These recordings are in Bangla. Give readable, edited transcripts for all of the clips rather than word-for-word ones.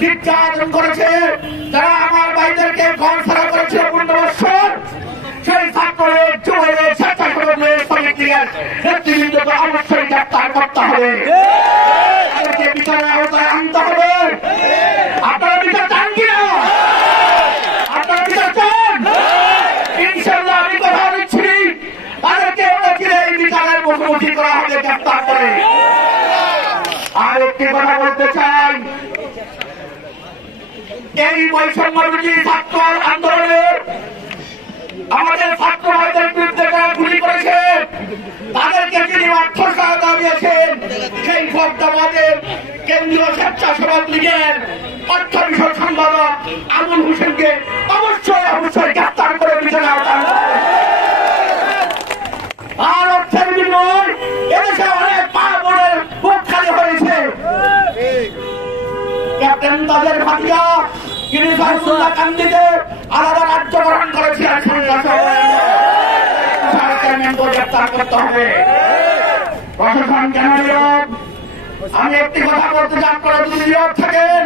নির্যাতন করেছে, যারা আমার ভাইদেরকে ঘর ছাড়া করেছে 15 বছর, সেই ছাত্রদের যুবদের স্বেচ্ছাসেবকদের শ্রমিক লীগের নেতৃবৃন্দকে অবশ্যই গ্রেপ্তার করতে হবে, তাদেরকে বিচারের আওতায় আনতে হবে। আপনারা বিচার চান কিনা? আপনারা বিচার চান? ইনশাআল্লাহ আমি কথা দিচ্ছি, তাদেরকে এই বিচারের মুখোমুখি করা হবে গ্রেপ্তার করে। আর একটি কথা বলতে চাই, এই বৈষম্যবিরোধী ছাত্র আন্দোলনের আমাদের ছাত্র ভাইদের বিরুদ্ধে যারা গুলি করেছে, তাদেরকে যিনি অর্থ সহায়তা দিয়েছেন, সেই ফখরুদ্দিনের কেন্দ্রীয় স্বেচ্ছাসেবক লীগের অর্থ বিষয় সম্পাদক আবুল হোসেনকে অবশ্যই গ্রেপ্তার করে বিচারে আওতায় আনতে হবে। আর অর্থের বিনিময় এদেশে অনেক মা বোনের বুক খালি হয়েছে। ক্যাপ্টেন তাদের ভাতিজা তিনি সাইফুল্লাহ কান্দিতে আলাদা রাজ্য গ্রহণ করেছিলেন, গ্রেপ্তার করতে হবে। প্রশাসন কেন নীরব? আমি একটি কথা বলতে চান, করে যদি নীরব থাকেন,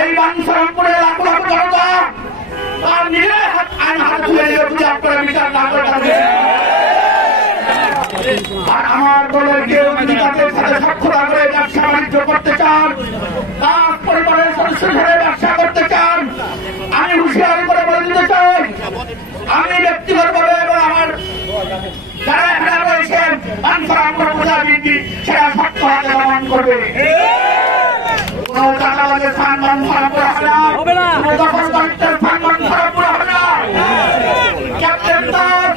এই বাঞ্ছারামপুরে লাখ লাখ জনতা তার নিজের হাত তুলে নিয়ে বিচার করে বিচার না করে আর আমার দলের কেউ তাদের সাথে সাক্ষরতা করে ব্যবসা বাণিজ্য করতে চান, তার পরিবারের সদস্য হিসেবে ব্যবসা করতে চান, আমি হুঁশিয়ারি করে বলে দিতে চাই, আমি ব্যক্তিগতভাবে এবং আমার যারা এখানে রয়েছেন বাঞ্ছারামপুর প্রজাবৃত্তি সেটা শক্ত হাতে প্রমাণ করবে। কোন চাঁদাবাজের স্থান বাঞ্ছারামপুর হবে না, কোন দখলদারিত্বের স্থান বাঞ্ছারামপুর হবে না। ক্যাপ্টেন তার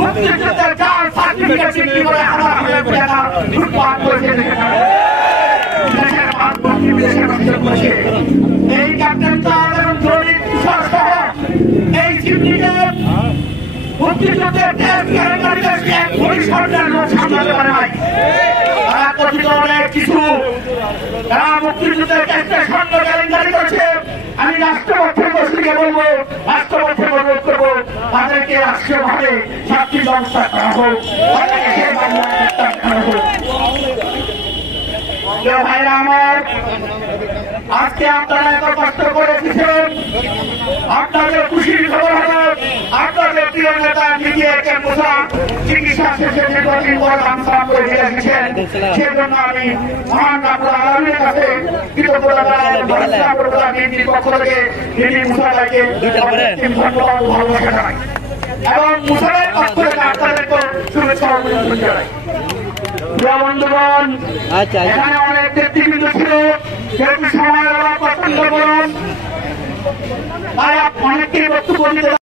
মুক্তিযুদ্ধের জাল সার্টিফিকেট বিক্রি করে হাজার হাজার টাকা লুটপাট করেছে। এই ক্যাপ্টেন তার এবং জরিপ তুষার সহ এই সিন্ডিকেট মুক্তিযুদ্ধের দেশ কেলেঙ্কারিতে পরিসরের লোক সামলাতে পারে নাই। তারা কথিত অনেক কিছু, তারা মুক্তিযুদ্ধের ক্ষেত্রে স্বর্ণ কেলেঙ্কারি করেছে। আমি রাষ্ট্রপক্ষের গোষ্ঠীকে বলবো, রাষ্ট্রপক্ষের অনুরোধ করবো, তাদেরকে রাষ্ট্রীয়ভাবে শাস্তির ব্যবস্থা করা হোক, তাদেরকে সে বাংলায় গ্রেপ্তার করা হোক। ভাইরা আমার, আজকে আপনারা এত কষ্ট করে এসেছেন, আপনাদের খুশির খবর হলো আপনাদের প্রিয় নেতা মিডিয়াকে বোঝা চিকিৎসা শেষে দীর্ঘদিন পর কামসাম করে ফিরে এসেছেন। সেই জন্য আমি মহান রাব্বুল আলামিনের কাছে কৃতজ্ঞতা জানাই, বিএনপির পক্ষ থেকে মিনি মুসা ভাইকে ধন্যবাদ ও ভালোবাসা জানাই এবং মুসা ভাইয়ের পক্ষ থেকে আপনাদেরকে শুভেচ্ছা অভিনন্দন জানাই। বন্ধুগণ, এখানে অনেক নেতৃবৃন্দ ছিল, যেহেতু সময়ের অভাব পছন্দ করুন, তাই অনেককে বক্তব্য দিতে